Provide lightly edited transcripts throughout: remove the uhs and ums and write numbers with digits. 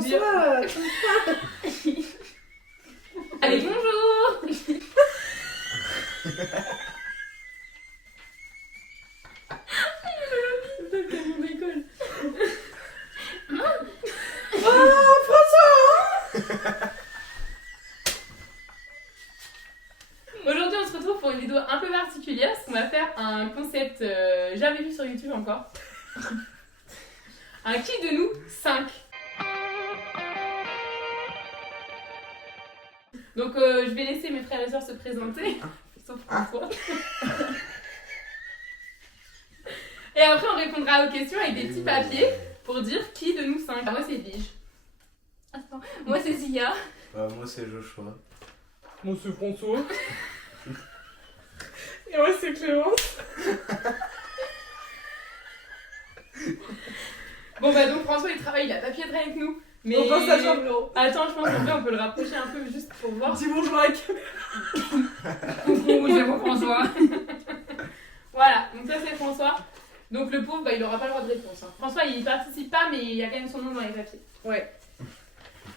dire. François. Allez, bonjour. On décolle. Oh, François. Aujourd'hui, on se retrouve pour une vidéo un peu particulière parce qu'on va faire un concept jamais vu sur YouTube encore. Un qui de nous 5. Donc, je vais laisser mes frères et sœurs se présenter, sauf François. Et après, on répondra aux questions avec des petits papiers pour dire qui de nous 5. Moi, c'est Lige. Attends, moi, c'est Zia. Moi c'est Joshua. Moi c'est François. Et moi c'est Clémence. Bon, bah, donc François, il travaille, il a papier avec nous. Mais... On passe à Jean-Blanc. Attends, je pense qu'en fait, on peut le rapprocher un peu juste pour voir. Dis bonjour à la caméra. Coucou, c'est moi François. Voilà, donc ça c'est François. Donc le pauvre, bah, il aura pas le droit de réponse. Hein. François, il participe pas, mais il y a quand même son nom dans les papiers. Ouais.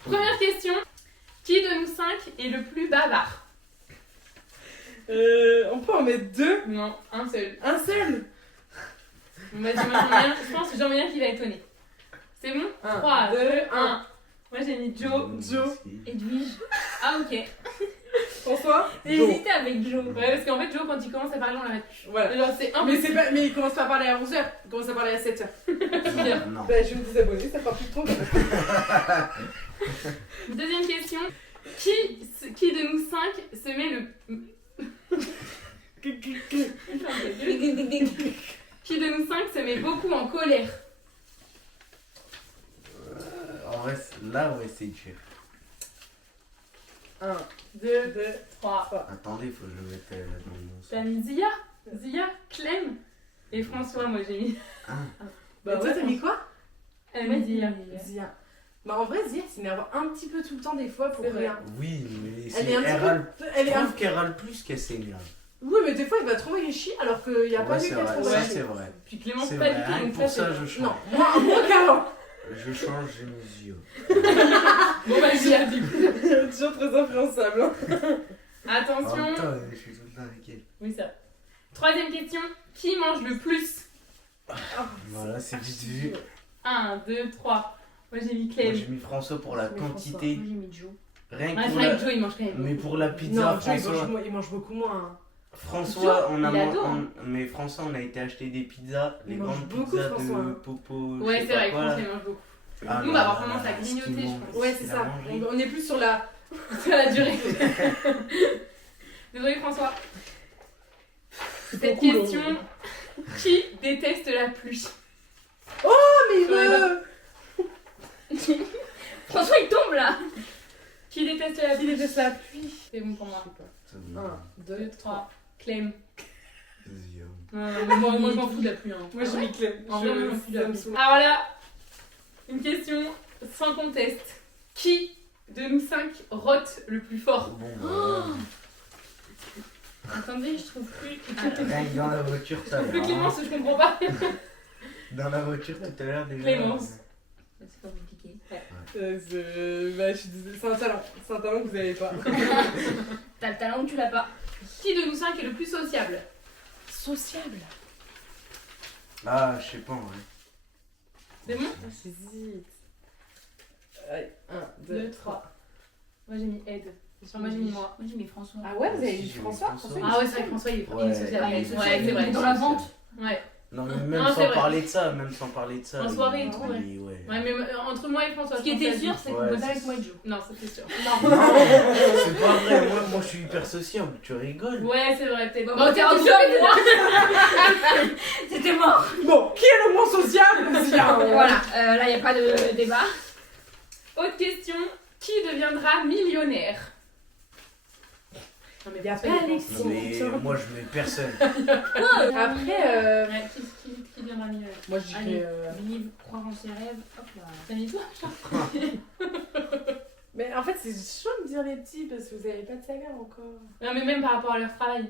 Première question. Qui de nous 5 est le plus bavard? On peut en mettre 2. Non, un seul. Un seul. Bon, bah, Jean-Mélian, je pense que Jean-Mélian qui va étonner. C'est bon? 3, 2, 1. Moi j'ai mis Joe. Joe. Edwige. Ah, ok. François. J'ai hésité avec Joe. Ouais, parce qu'en fait, Joe, quand il commence à parler, on l'arrête plus. Voilà. Genre, c'est Mais, impossible. mais il commence pas à parler à 11h. Il commence à parler à 7h. Non. Bah, je vais me désabonner, ça fera plus de temps. Deuxième question. Qui de nous 5 se met le... Qui de nous 5 se met beaucoup en colère? En vrai, là, ouais, c'est dur. 1, 2, 3. Attendez, faut que je mette dans mon T'as mis Zia, Clem et François, moi j'ai mis. Bah, toi, t'as mis quoi? Elle m'a dit Zia. Bah, en vrai, Zia s'énerve un petit peu tout le temps des fois pour C'est vrai. rien. Oui, mais Elle est un petit peu. Elle Je est un... trouve qu'elle râle plus qu'elle s'énerve. Oui, mais des fois, il va trouver une chie alors qu'il n'y a pas Ouais, eu c'est qu'à vrai, trouver ça une c'est chie. vrai. Puis Clémence C'est pas vrai, du tout, rien donc que pour ça ça, c'est... je change. Non, moi qu'avant. Je change, j'ai mes yeux. Bon bah Zia du coup. Toujours très influençable. Hein. Attention. Oh, putain, je suis tout le temps avec elle. Oui ça. Troisième question. Qui mange le plus? Voilà, c'est vite vu. 1, 2, 3. Moi j'ai mis Moi Clem. j'ai mis François pour la J'ai mis quantité. Moi j'ai mis Joe. Rien Ah, que c'est pour vrai la... que Joe il mange quand même. Mais pour la pizza, Non, Joe, François. il mange beaucoup moins. Hein. François, on a il adore. mais François, on a été acheter des pizzas, Il les mange grandes beaucoup, pizzas François, de hein. Popo. Ouais je sais c'est pas vrai, quoi, François là. il mange beaucoup. Ah Nous, on là va avoir là tendance là, à grignoter, ce qu'il je mange, pense. Ouais, ce c'est qu'il a ça. mangé. On est plus sur la. C'est la durée. Désolée François. Cette cool, question. Qui déteste la pluie? Oh, mais il veut. François il tombe là. Qui déteste la Il pluie? déteste la pluie. C'est bon pour moi. 1, 2, 3. Clem. Zio. Moi je m'en fous de la pluie. Hein. Moi, j'ai mis Clem. En vrai, moi, je m'en fous de la ça me pluie. saoule. Alors là, une question sans conteste. Qui de nous 5 rote le plus fort? Bon, Attendez, je trouve plus. rien que dans la voiture tout à Plus l'heure. Clémence, je comprends pas. Dans la voiture tout à l'heure déjà. Clémence. C'est pas compliqué. Bah, je suis désolée, c'est un talent. C'est un talent que vous n'avez pas. T'as le talent ou tu l'as pas? Qui de nous 5 est le plus sociable? Sociable. Ah, je sais pas, ouais. C'est bon? J'hésite. Allez, 1, 2, 2, 3. Moi j'ai mis Ed. Moi j'ai mis moi. Moi j'ai mis François. Ah ouais, vous avez Si, dit j'ai François mis François. Ah ouais, c'est vrai que François il est Ouais. sociable. il est Ouais, sociable, c'est vrai. dans la vente. Ouais. Non, mais même Non, c'est sans vrai. parler de ça, En soirée et tout, ouais. Ouais. Ouais, mais entre moi et François. Ce qui était sûr, c'est qu'on Ouais, peut c'est- pas avec moi et Joe. Non, c'était sûr. C'est pas vrai, moi je suis hyper sociable, tu rigoles. Ouais, c'est vrai, peut-être. Bon, t'es en peut-être job, que- moi. C'était mort. Bon, qui est le moins sociable? Zia. Voilà, là y a pas de débat. Autre question. Qui deviendra millionnaire? Non, mais Y a pas pas les Alexis. Non, mais moi je mets personne. Après, Ouais, qui deviendra millionnaire? moi je Allez, dirais. vivre, croire en ses rêves, hop là. T'as mis toi? Mais en fait, c'est chaud de dire les petits parce que vous avez pas de salaire encore. Non, mais même par rapport à leur travail.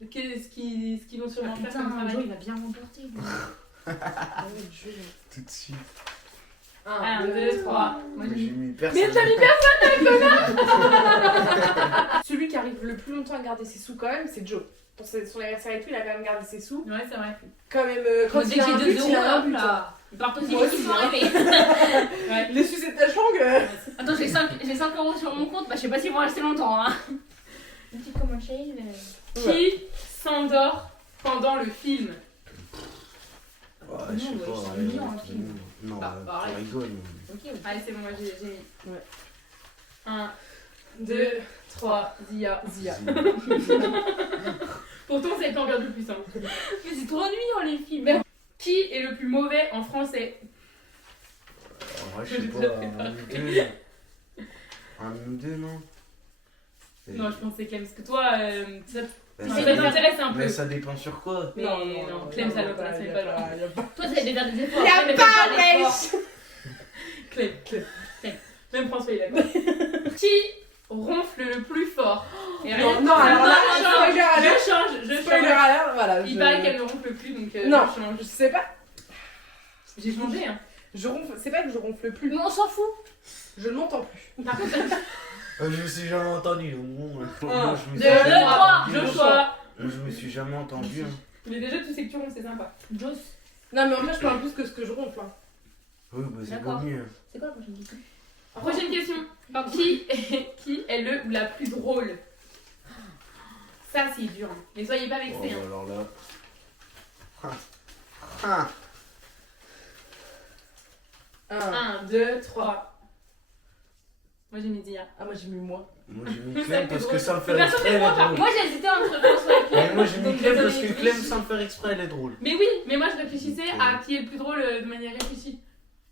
Ce qu'ils vont sûrement faire comme Putain, Joe travail. il va bien remporter. lui. Ah ouais, Dieu. Tout de suite. 1, 2, 3. Moi J'ai j'ai mis. mis personne. Mais t'as mis Celui qui arrive le plus longtemps à garder ses sous, quand même, c'est Joe. Pour son anniversaire et tout, il a quand même gardé ses sous. Ouais, c'est vrai. Quand même, quand Dès il a un que but, j'ai il a un 2 but. euros, là. Ils partent aussi Moi vite qu'ils aussi, sont hein. arrivés. Ouais. Les sucettes tâches longues. Attends, j'ai 5 euros sur mon compte, bah je sais pas s'ils vont rester longtemps. Hein. Une petite commande shade. Qui s'endort pendant le film? Ouais, je sais Non, pas. c'est mignon, un film. Non, Bah, tu pareil. rigoles. Ok, ok. Allez, c'est bon, moi j'ai mis. Ouais. 1, 2, 3, Zia. Zia. Pourtant, c'est le temps perdu le plus simple. Mais c'est trop ennuyant les films. Mais- Qui est le plus mauvais en français? Ouais, je sais J'ai pas. déjà préparé. Un ou deux, non? Non, je pense que c'est Clem, parce que toi, ça Bah, ça ça t'intéresse un peu. Mais ça dépend sur quoi. Mais non, Clem, ça l'intéresse même pas. Y a pas. Toi, t'as déjà des efforts. Y a Après, ne fais pas, d'efforts. Clem. Même François, il est d'accord. Qui ronfle le plus fort? Et rien. Non, alors là, je spoiler alert. change. Spoiler alert, voilà. Il paraît qu'elle ne ronfle plus, donc Non, je change. je sais pas. J'ai changé, hein. Je ronfle, c'est pas que je ronfle plus. Mais on s'en fout. Je ne m'entends plus. Par contre, Je me suis jamais entendu. Donc bon, Un, moi, je me suis deux, jamais trois, entendu. Joshua. Moi, je me suis jamais entendu. Hein. Mais déjà, tu sais que tu ronfles, c'est sympa. Joss, Non, mais en fait, je parle plus que ce que je ronfle. Hein. Oui, bah c'est D'accord. pas mieux. c'est quoi la prochaine question? Prochaine question. Qui est le ou la plus drôle? Ça, c'est dur. Hein. Mais soyez pas Bon, vexés. Hein. alors là. Ah. 1. 1, 2, 3. Moi, j'ai mis Zia. Ah, moi j'ai mis moi. Moi j'ai mis Ça, Clem c'est parce que drôle. sans le faire Mais personne exprès, elle n'est est moi, par drôle. Moi j'ai hésité entre François et Clem. Mais moi j'ai mis Donc, Clem j'ai parce donné que une Clem fiche. sans le faire exprès, elle est drôle. Mais oui, mais moi, je réfléchissais à qui est le plus drôle de manière réfléchie.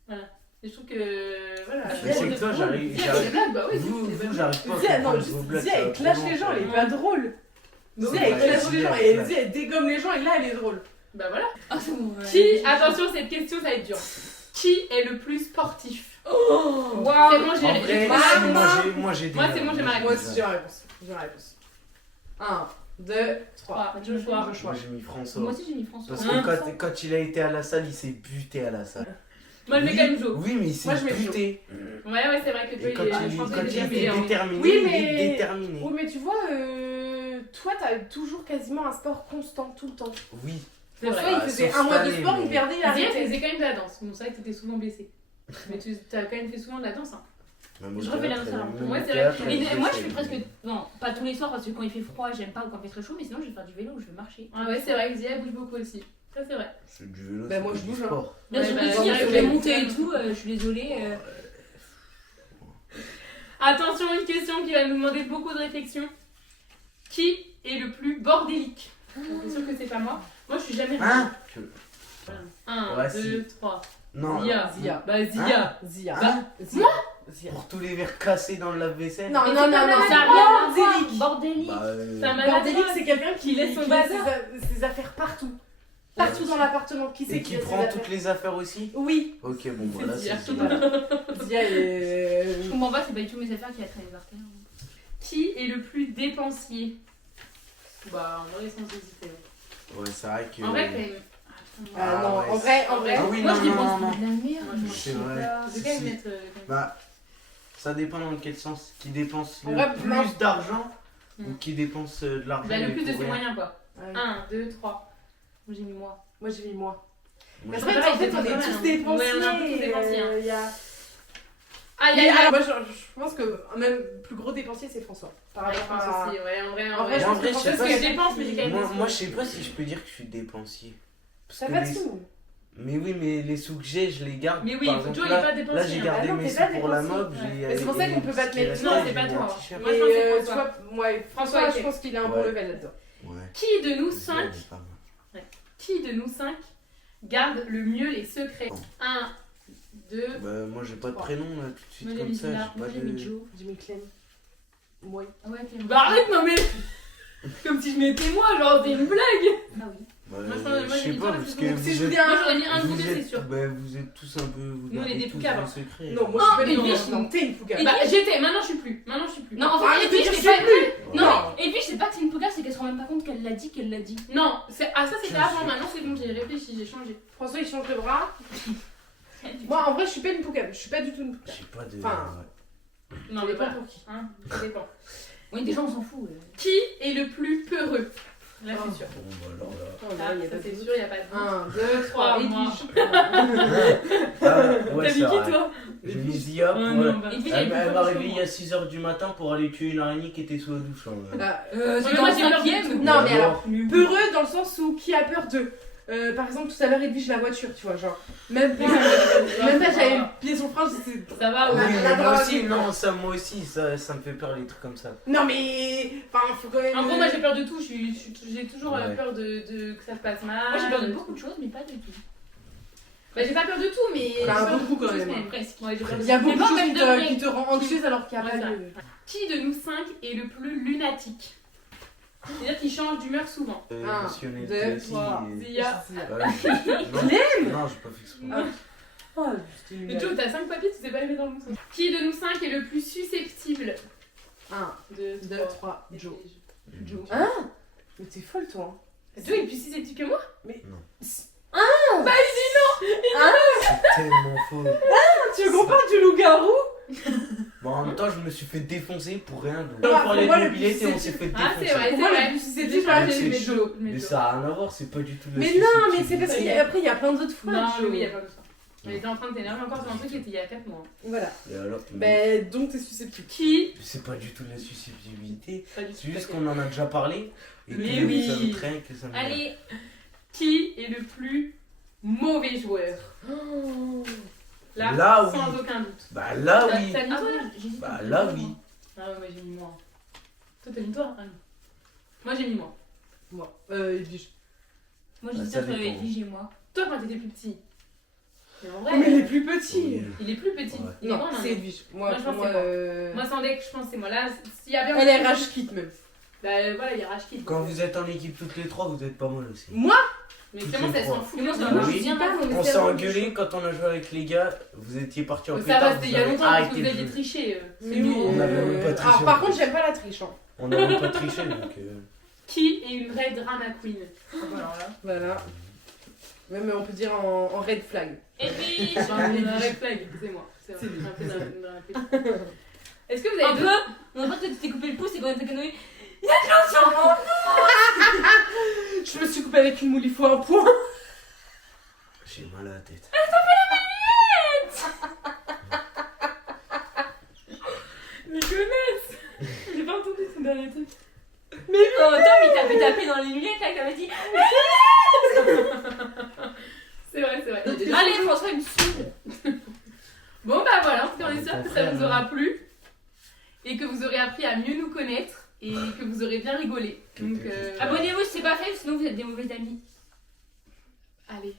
Voilà. Et je trouve que. Voilà. Mais c'est que toi, j'arrive. Zia, c'est des blagues, bah oui. Vous, c'est des vous, blagues. j'arrive pas à Zia, non, comprendre juste vos blagues, Zia, ça elle va clash trop les gens, loin. elle est pas drôle. Donc, Zia, elle ouais, clash les Zia, gens, elle et clash. Zia, elle dégomme les gens, et là, elle est drôle. Bah voilà. Ah, c'est bon. Qui, attention, cette question, ça va être dur. Qui est le plus sportif? Oh C'est Waouh. bon, En j'ai vrai, Moi, si, moi, moi j'ai moi, c'est bon, j'ai ma Moi réponse. aussi, j'ai ma réponse. J'ai ma réponse. 1, 2, 3. 3, Joshua. Moi j'ai mis François. Moi aussi j'ai mis François. Parce Hein que quand il a été à la salle, il s'est buté à la salle. Moi, je mets Oui, quand même Jo. Oui, mais il Moi, s'est je mets buté. Ouais, c'est vrai que Et toi, quand je pense il qu'il est était bien meilleur. déterminé, Oui, il mais- est déterminé. Oui, mais tu vois, toi, t'as toujours quasiment un sport constant tout le temps. Oui. C'est François, vrai. il Ah, faisait sauf un mois de cette année, sport, mais- il perdait, il Zia arrêtait. faisait quand même de la danse. Bon, c'est vrai que t'étais souvent blessé. Mais tu as quand même fait souvent de la danse. Hein. Même au Je refais la théâtre, même chose. même Ouais, au c'est théâtre, vrai. elle Et fait moi ça, je fais elle presque. fait- Non, pas tous les soirs parce que quand il fait froid, j'aime pas ou quand il fait très chaud, mais sinon je vais faire du vélo ou je vais marcher. Ah ouais, c'est vrai que Zia bouge beaucoup aussi. Ça, c'est vrai. C'est du vélo, Bah, c'est moi, pas je du bouge, hein. sport. Bien Ouais, sûr bah, que je si, dirais avec que les les montées et montées- tout, je suis désolée. Attention, une question qui va nous demander beaucoup de réflexion. Qui est le plus bordélique? C'est sûr que c'est pas moi. Moi, je suis jamais Hein? 1, Ouais, 2, 3. Non. Zia. Zia. Bah, Zia. Zia. Bah, Zia. Zia. Pour tous les verres cassés dans le lave-vaisselle. Non, Mais non, c'est non, pas non, mal, c'est ça a bordélique. Bordélique. Bah, Ça m'a- Bordélique, c'est quelqu'un qui laisse son laisse bazar. ses affaires partout. Partout dans l'appartement. Qui c'est Et qui laisse prend ses toutes affaires les affaires aussi? Oui. Ok, bon, voilà, Zia. c'est Zia. Voilà. Zia est. Je comprends pas, c'est pas du tout mes affaires qui a traîné par terre. Qui est le plus dépensier? Bah, on aurait sans hésiter. Ouais. Ouais, c'est vrai que. En vrai, quand même. Ah non, ouais, en vrai, en vrai. Ah oui, Moi non, je non, dépense non, de la merde. Moi, moi, c'est je sais vrai. pas. Je vais quand même Si. mettre. Bah, ça dépend dans quel sens. Qui dépense En le vrai, non. plus d'argent ou Mm. qui dépense de l'argent. Bah, le mais plus de pour ses rien. moyens, quoi. Ouais. 1, 2, 3. Moi, j'ai mis moi. Moi j'ai mis moi. Moi, En je- fait, pareil, en fait, c'est on pas est mal, tous hein. dépensiers. Ouais, on est un peu tous dépensiers, hein. Il y a- Aïe, Mais aïe, aïe. alors, moi je pense que même le plus gros dépensier c'est François. Par Ouais, je rapport pense à. aussi. Ouais, en vrai, En vrai, je En pense vrai, que je sais François, Parce pas que c'est- je dépense, mais j'ai quand même. moi, je sais pas si je peux dire que je suis dépensier. Parce Ça que va les- tout. Mais oui, mais les sous que j'ai, je les garde. Mais oui, Par Joe, exemple, il est là, pas dépensier. là, j'ai hein. gardé Ah non, mes t'es sous pas pour la dépensier. mob. Ouais. j'ai- Mais c'est pour ça qu'on peut pas te ce qui est mettre- resté, Non, c'est j'ai pas mis toi. un t-shirt. Moi, je pense que c'est Et François. tu vois, ouais, François, François, ok. je pense qu'il a un bon Ouais. level là-dedans. Ouais. Qui de nous Zia, 5 elle est pas mal. Qui de nous 5 garde le mieux les secrets? 1, 2. Bah, moi, j'ai pas de Trois. prénom là tout de suite Moi, j'ai comme mis ça. Zia. J'ai Moi pas j'ai mis de. Joe. J'ai mis Clem. Moi. Ah ouais, Clem. Bah arrête, non mais. Comme si je m'étais moi, genre, c'est une blague. Bah oui. Bah, Moi, je je j'ai sais mis pas toi, parce parce que que Si je vous vous dis êtes. Moi, un. j'aurais mis un de Vous vous deux, c'est êtes, sûr. bah, vous êtes tous un peu. Vous Nous, on est gardez des tous poucaves, vos hein. secrets. Non, moi Oh, je suis pas mais une Edwige, Non, t'es une poucave. Bah j'étais, maintenant je suis plus. Maintenant je suis plus. Non, en fait, Arrête de Edwige, dire c'est je pas. suis plus. Non, Non. mais Edwige, c'est pas que c'est une poucave, c'est qu'elle se rend même pas compte qu'elle l'a dit, qu'elle l'a dit. Non, ah ça c'était Je avant, suis- maintenant c'est bon, j'ai réfléchi, j'ai changé. François il change de bras. Moi, en vrai, je suis pas une poucave. Je suis pas du tout une poucave. J'ai pas de. Enfin, Non, ça mais dépend voilà. pour qui. Hein, ça dépend. Oui, déjà, on s'en fout. Qui est le plus peureux? Là, Oh. c'est sûr. Bon, bah alors là. Oh, là, Ah, il y a ça, pas c'est de sûr, il n'y a pas de doute. 1, 2, 3, moi. Edwige. Ah, ouais, T'as mis c'est qui, vrai. toi? J'ai mis Zia pour. Oh, non, bah. Edwige, Elle elle est plus m'a forte que réveillé moi. à 6h du matin pour aller tuer une araignée qui était sous la douche. hein. Ah, C'est mais dans moi, le j'ai peur de tout. cinquième. Non, mais alors, Nul. peureux dans le sens où qui a peur de. Par exemple, tout à l'heure, Edwige, la voiture, tu vois, genre. Même pas, j'avais le pied sur le frein, j'étais. Ça va, Oui, ouais. mais la moi drogue. aussi, non, ça, moi aussi, ça me fait peur les trucs comme ça. Non, mais. Enfin, faut quand même. En gros, moi j'ai peur de tout, j'ai toujours Ouais. peur de que ça se passe mal. Moi, j'ai peur de beaucoup de choses, mais pas de tout. Bah, j'ai pas peur de tout, mais. Bah, j'ai peur de beaucoup, beaucoup de quand choses, même. mais presque. Ouais, j'ai peur de Il y a tout. beaucoup de Mais choses pas qui même de qui te rend anxieuse alors qu'il n'y a Ouais, pas ça. de. Qui de nous 5 est le plus lunatique? C'est-à-dire qu'il change d'humeur souvent. Un, Passionné deux, de trois. Zia. Non, j'ai pas fait exprès. Ah. Oh, c'était Mais Joe, t'as 5 papiers, tu sais pas les mettre dans le bouton. Qui de nous 5 est le plus susceptible? 1, 2, 2, 3, Joe. Joe. Hein? Mais t'es folle, toi. Joe est plus susceptible que moi? C'est tellement faux. Tu veux qu'on parle du loup-garou? Bon, en même temps, je me suis fait défoncer pour rien. Donc, Ouais, on parlait pour moi, de le mobilité, plus on s'est fait Ah, c'est défoncer. vrai, Pour c'est moi, vrai. le plus susceptible, J'ai pas, c'est j'ai mis Joe. Joe. Mais ça a rien à voir, c'est pas du tout la Mais non, mais c'est parce susceptibilité. qu'après, il y a plein d'autres fois. Non, mais Joe. oui, il y a pas de ça. On était en train de t'énerver encore sur un truc qui était il y a 4 mois. Voilà. Et alors, Bah, donc t'es susceptible. Qui? c'est pas du tout la susceptibilité. Pas du tout. C'est juste qu'on en a déjà parlé. Et Mais que oui. ça me traîne, que ça me. Allez, qui est le plus mauvais joueur? Là, Là, oui. sans aucun doute. Bah là, oui. T'as mis Ah, toi? moi, j'hésite. Bah entre là, deux, oui. moi. Ah ouais, moi j'ai mis moi. Toi t'as mis toi? Ah non. Moi j'ai mis moi. Moi. Edwige. Moi, Ah, j'hésite ça entre dépend. Edwige et moi. Toi quand t'étais plus petit. Mais en vrai, Oh, mais il est plus petit. il est plus petit. Ouais. Il est Non, grand, c'est Edwige. Moi, Moi, je pour pense moi. que c'est Moi sans deck, je pense que c'est moi. Là, s'il y a bien. Elle est rage quitte même. Bah voilà, il y a Rage Kid. Quand vous êtes en équipe toutes les trois, vous êtes pas mal aussi. Moi? Mais toutes Clémence les elle s'en trois. fout. Et moi, que c'est ça. moi, Oui. je viens pas. On s'est engueulé quand on a joué avec les gars, vous étiez partis en Ça pétard, va, c'était il y a vous longtemps avez parce que arrêté vous de aviez jouer. triché. C'est Oui, nous. On avait même pas triché. Alors, par contre, j'aime pas la triche. Hein. On a même pas triché donc. Qui est une vraie drama queen? Alors là. Voilà. Même on peut dire en red flag. Edwige. Un red flag, c'est moi. C'est C'est vrai. lui. Un peu une drama queen. Est-ce que vous Un avez peu. d'autres? On a pas que tu t'es coupé le pouce et qu'on a fait canoë. Je me suis coupée avec une moule, il faut un point. J'ai mal à la tête. Mais connasse! J'ai pas entendu son dernier truc. Oh, Tom, il t'avait tapé dans les lunettes là, il t'avait dit. C'est vrai, c'est vrai. Allez, François, il me saoule. Bon bah voilà, en tout cas on est sûr Ton que ça frère, vous aura plu et que vous aurez appris à mieux nous connaître et que vous aurez bien rigolé. Donc Abonnez-vous si c'est pas fait, sinon vous êtes des mauvais amis. allez.